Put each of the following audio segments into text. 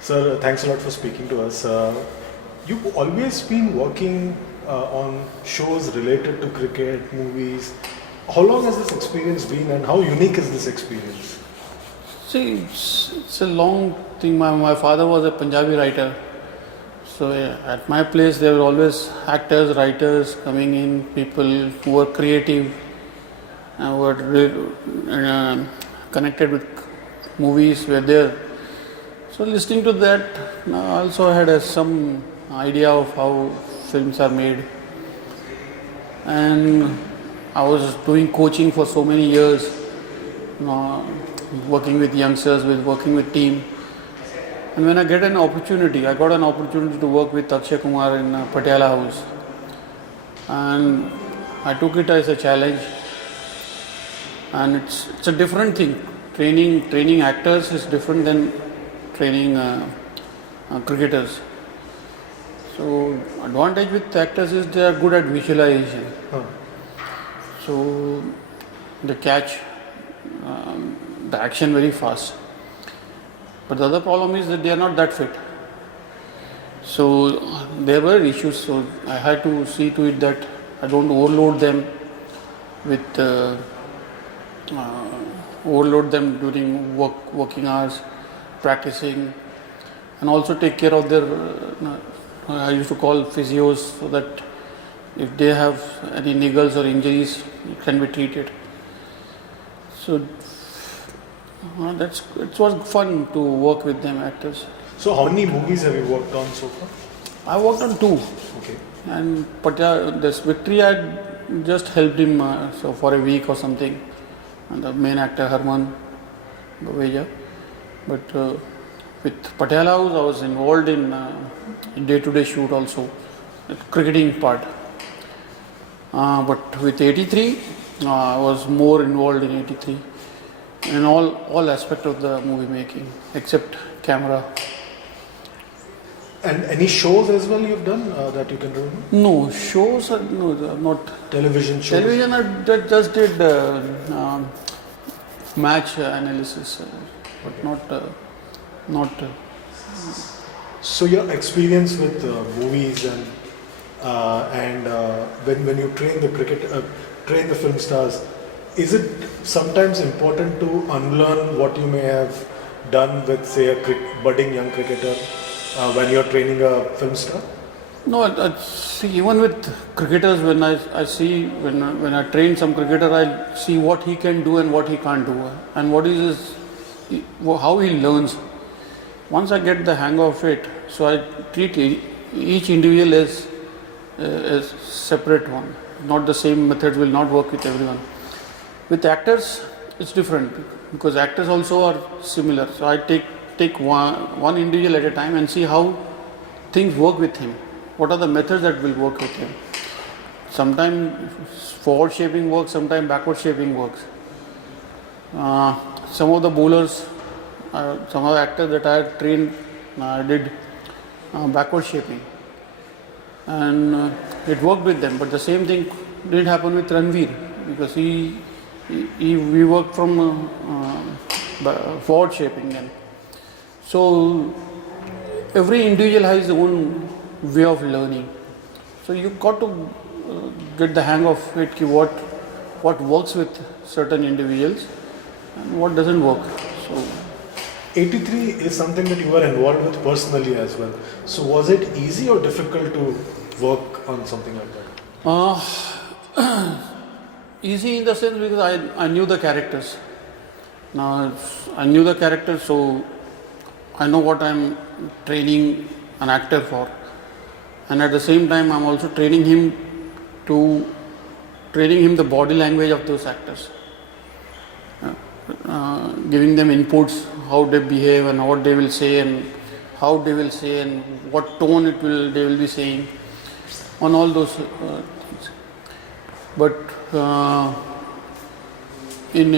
Sir, thanks a lot for speaking to us. You've always been working on shows related to cricket, movies. How long has this experience been and how unique is this experience? See, it's a long thing. My father was a Punjabi writer. So at my place, there were always actors, writers coming in, people who were creative and who were connected with movies were there. So listening to that, I also had some idea of how films are made. And I was doing coaching for so many years, working with youngsters, working with team. And when I got an opportunity to work with Akshay Kumar in Patiala House. And I took it as a challenge. And it's a different thing. Training actors is different than training cricketers. So advantage with actors is they are good at visualization. So they catch the action very fast. But the other problem is that they are not that fit. So there were issues. So I had to see to it that I don't overload them during working hours, practicing, and also take care of their. I used to call physios so that if they have any niggles or injuries, it can be treated. So it was fun to work with them, actors. So, how many movies have you worked on so far? I worked on 2. Okay. And this Victory, I just helped him so for a week or something. And the main actor, Harman Baweja. But with Patiala House, I was involved in day-to-day shoot also, the cricketing part. But with 83, I was more involved in 83 in all aspect of the movie making, except camera. And any shows as well you've done that you can remember? No, shows are not. Television shows? Television, I just did match analysis, but not. So your experience with movies and when you train train the film stars, is it sometimes important to unlearn what you may have done with, say, a budding young cricketer when you're training a film star? No, see, even with cricketers, when when I train some cricketer, I see what he can do and what he can't do, and what is how he learns. Once I get the hang of it, so I treat each individual as a separate one. Not the same methods will not work with everyone. With actors, it's different because actors also are similar. So I take one individual at a time and see how things work with him. What are the methods that will work with him? Sometimes forward shaping works, sometimes backward shaping works. Some of the bowlers, some of the actors that I had trained, did backward shaping, and it worked with them. But the same thing didn't happen with Ranveer because we worked from forward shaping then. So every individual has his own way of learning. So you got to get the hang of it, what works with certain individuals and what doesn't work. So 83 is something that you were involved with personally as well. So was it easy or difficult to work on something like that? Easy in the sense because I knew the characters. Now I knew the characters, so I know what I'm training an actor for. And at the same time, I'm also training him the body language of those actors. Giving them inputs, how they behave and what they will say and how they will say and what tone they will be saying on all those things. But in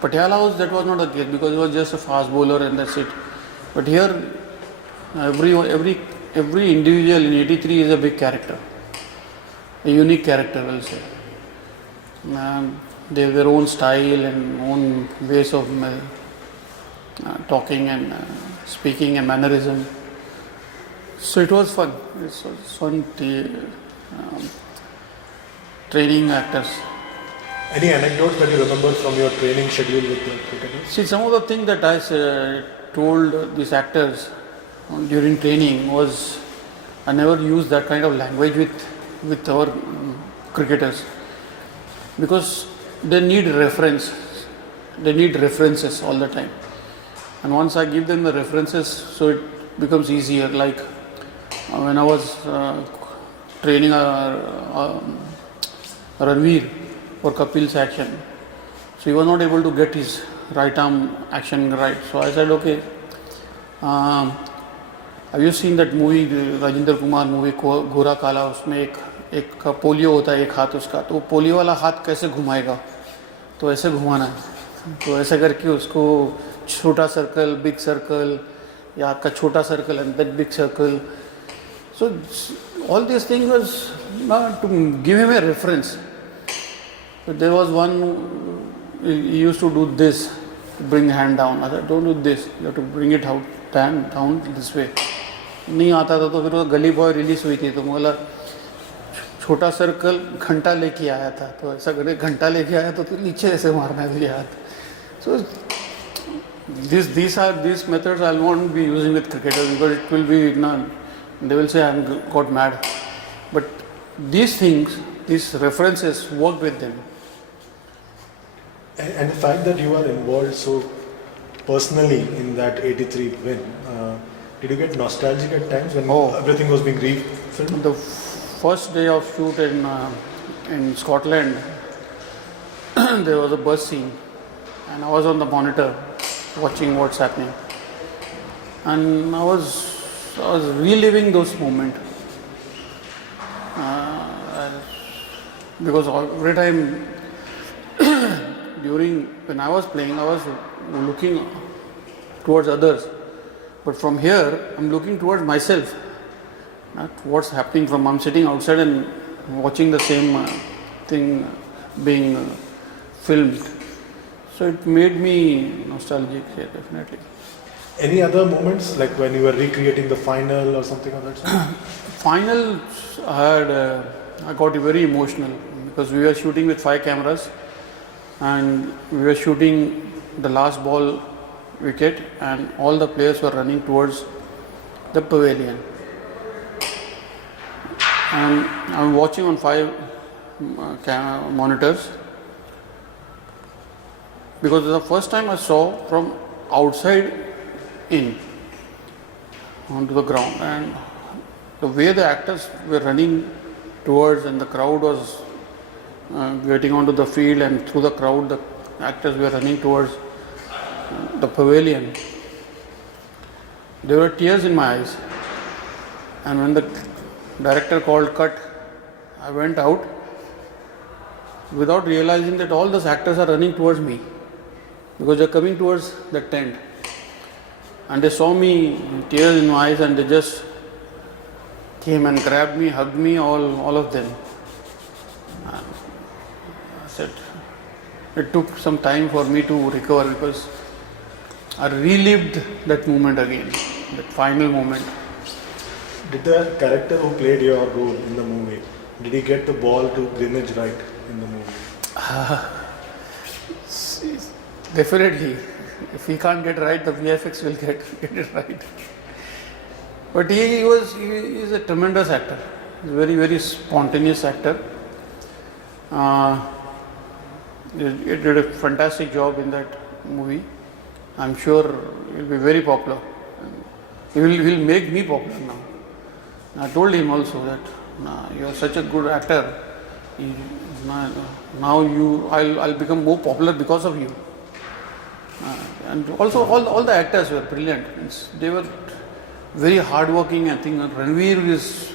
Patiala House, that was not the case because it was just a fast bowler and that's it. But here, every individual in 83 is a big character, a unique character, we'll say. They have their own style and own ways of talking and speaking and mannerism. So it was fun. It was fun training actors. Any anecdotes that you remember from your training schedule with the cricketers? See, some of the things that I told these actors during training was I never used that kind of language with our cricketers, because they need reference. They need references all the time. And once I give them the references, so it becomes easier. Like when I was training Ranveer for Kapil's action, so he was not able to get his right arm action right. So I said, okay, have you seen that movie, Rajendra Kumar movie गोरा काला, उसमें एक polio होता है एक हाथ उसका, तो पोलियो वाला हाथ कैसे घुमाएगा, तो ऐसे घुमाना है, तो ऐसे करके उसको छोटा सर्कल, बिग सर्कल, या हाथ का छोटा circle and that big circle. So all these things was to give him a reference. But there was one, he used to do this, to bring hand down. I said, don't do this, you have to bring it out, down this way. नहीं आता था तो फिर वो गली boy release हुई थी, तो बोला छोटा सर्कल घंटा लेके आया था, तो ऐसा करके घंटा लेके आया तो नीचे ऐसे मारना है तुझे हाथ. So these methods I won't be using with cricketers, because it will be they will say I got mad. But these things, these references work with them. And the fact that you are involved so personally in that 83 win, did you get nostalgic at times when everything was being refilmed? The first day of shoot in Scotland, there was a bus scene, and I was on the monitor watching what's happening, and I was reliving those moments, because every time when I was playing, I was looking towards others, but from here I'm looking towards myself, not what's happening I'm sitting outside and watching the same thing being filmed. So it made me nostalgic, yeah, definitely. Any other moments, like when you were recreating the final or something of that sort? Final, I got very emotional, because we were shooting with 5 cameras, and we were shooting the last ball wicket, and all the players were running towards the pavilion. And I'm watching on 5 monitors, because the first time I saw from outside in onto the ground, and the way the actors were running towards, and the crowd was getting onto the field, and through the crowd the actors were running towards the pavilion. There were tears in my eyes, and when the director called cut, I went out without realizing that all those actors are running towards me, because they're coming towards the tent, and they saw me, tears in my eyes, and they just came and grabbed me, hugged me, all of them. And I said, it took some time for me to recover, because I relived that moment again, that final moment. Did the character who played your role in the movie, did he get the ball to Greenwich right in the movie? Definitely. If he can't get right, the VFX will get it right. But he is a tremendous actor. He's a very, very spontaneous actor. He did a fantastic job in that movie. I'm sure he'll be very popular. He'll make me popular now. I told him also that you're such a good actor. Now I'll become more popular because of you. And also all the actors were brilliant. They were very hardworking. I think Ranveer is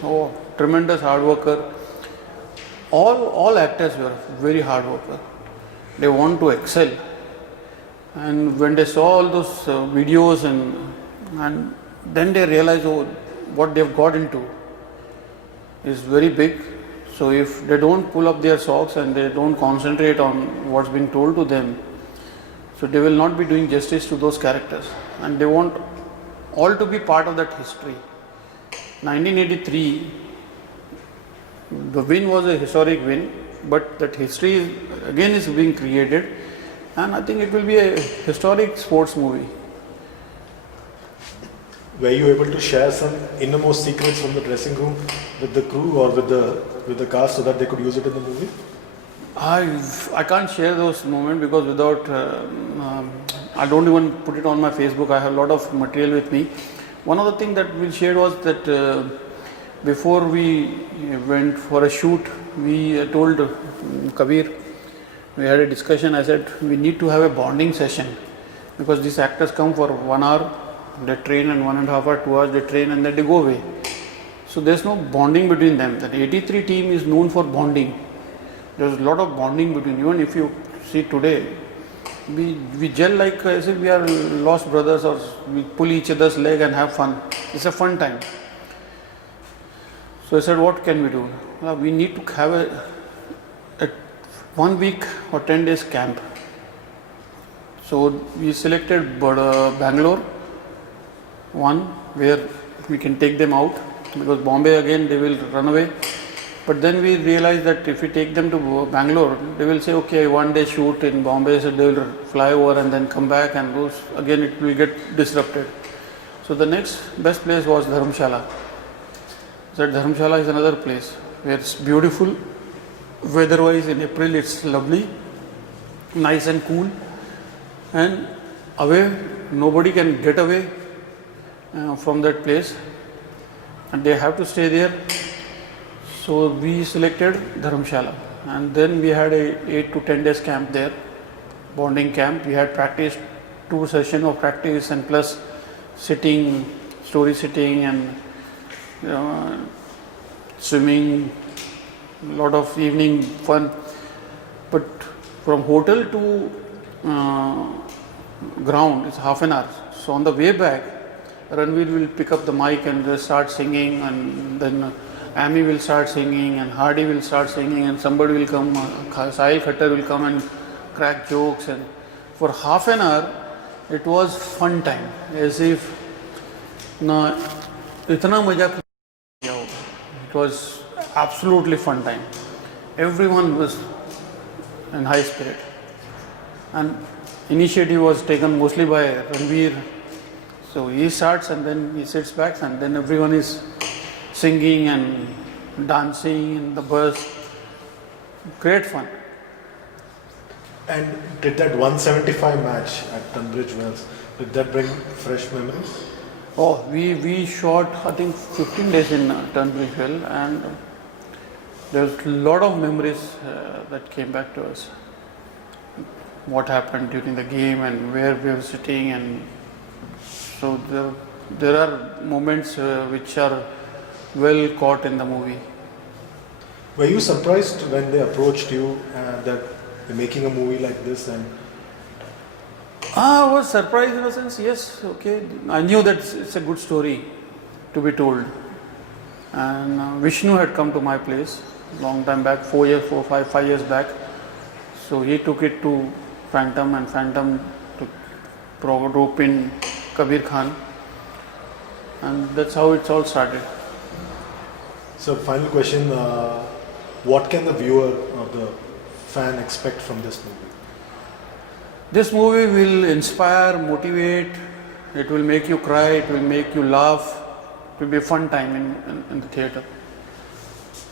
tremendous hard worker. All actors were very hard worker. They want to excel. And when they saw all those videos and then they realized what they've got into is very big. So if they don't pull up their socks and they don't concentrate on what's being told to them, so they will not be doing justice to those characters, and they won't all to be part of that history. 1983, the win was a historic win, but that history again is being created, and I think it will be a historic sports movie. Were you able to share some innermost secrets from the dressing room with the crew or with the cast so that they could use it in the movie? I can't share those moments because without I don't even put it on my Facebook. I have a lot of material with me. One of the things that we shared was that before we went for a shoot, we told Kabir, we had a discussion. I said we need to have a bonding session because these actors come for 1 hour, they train, and 1.5 hours, 2 hours they train, and then they go away. So there's no bonding between them. That 83 team is known for bonding. There's a lot of bonding between. Even if you see today, we gel like as if we are lost brothers, or we pull each other's leg and have fun. It's a fun time. So I said, what can we do? Well, we need to have a 1 week or 10 days camp. So we selected Bangalore, one where we can take them out, because Bombay again they will run away. But then we realized that if we take them to Bangalore, they will say, okay, 1 day shoot in Bombay, so they will fly over and then come back, and those again it will get disrupted. So the next best place was Dharamshala. So Dharamshala is another place where it's beautiful. Weather-wise in April it's lovely, nice and cool, and away, nobody can get away from that place, and they have to stay there. So we selected Dharamshala, and then we had a 8 to 10 days camp there, bonding camp. We had practice, 2 sessions of practice, and plus sitting, story sitting, and swimming, a lot of evening fun. But from hotel to ground is half an hour. So on the way back, Ranveer will pick up the mic and just start singing, and then Amy will start singing, and Hardy will start singing, and somebody will come, Sahil Khattar will come and crack jokes, and for half an hour it was fun time, as if na itna maja kiya hoga. It was absolutely fun time. Everyone was in high spirit, and initiative was taken mostly by Ranveer. So he starts and then he sits back, and then everyone is singing and dancing in the bus. Great fun. And did that 175 match at Tunbridge Wells, did that bring fresh memories? Oh, we shot I think 15 days in Tunbridge Wells, and there's a lot of memories that came back to us. What happened during the game and where we were sitting, and so there are moments which are well caught in the movie. Were you surprised when they approached you that they're making a movie like this? And I was surprised in a sense, yes, okay. I knew that it's a good story to be told. And Vishnu had come to my place long time back, 5 years back. So he took it to Phantom, and Phantom took rope in Kabir Khan. And that's how it's all started. so, final question, what can the viewer or the fan expect from this movie? This movie will inspire, motivate, it will make you cry, it will make you laugh, it will be a fun time in the theatre.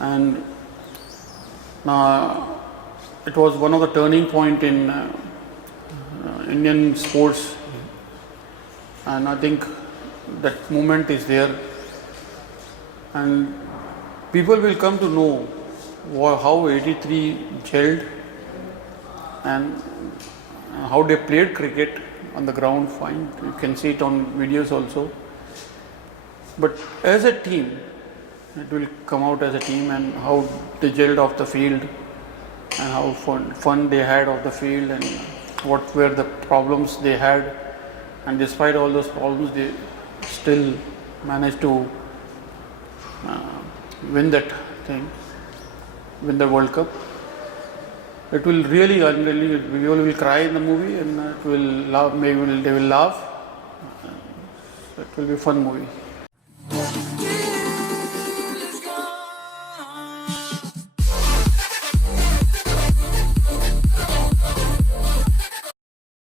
And it was one of the turning point in Indian sports, and I think that moment is there, and people will come to know how 83 gelled and how they played cricket on the ground. Fine, you can see it on videos also, but as a team it will come out as a team, and how they gelled off the field, and how fun they had off the field, and what were the problems they had, and despite all those problems they still managed to win that thing, win the World Cup. It will really, we all will cry in the movie, and it will laugh, maybe they will laugh. It will be a fun movie.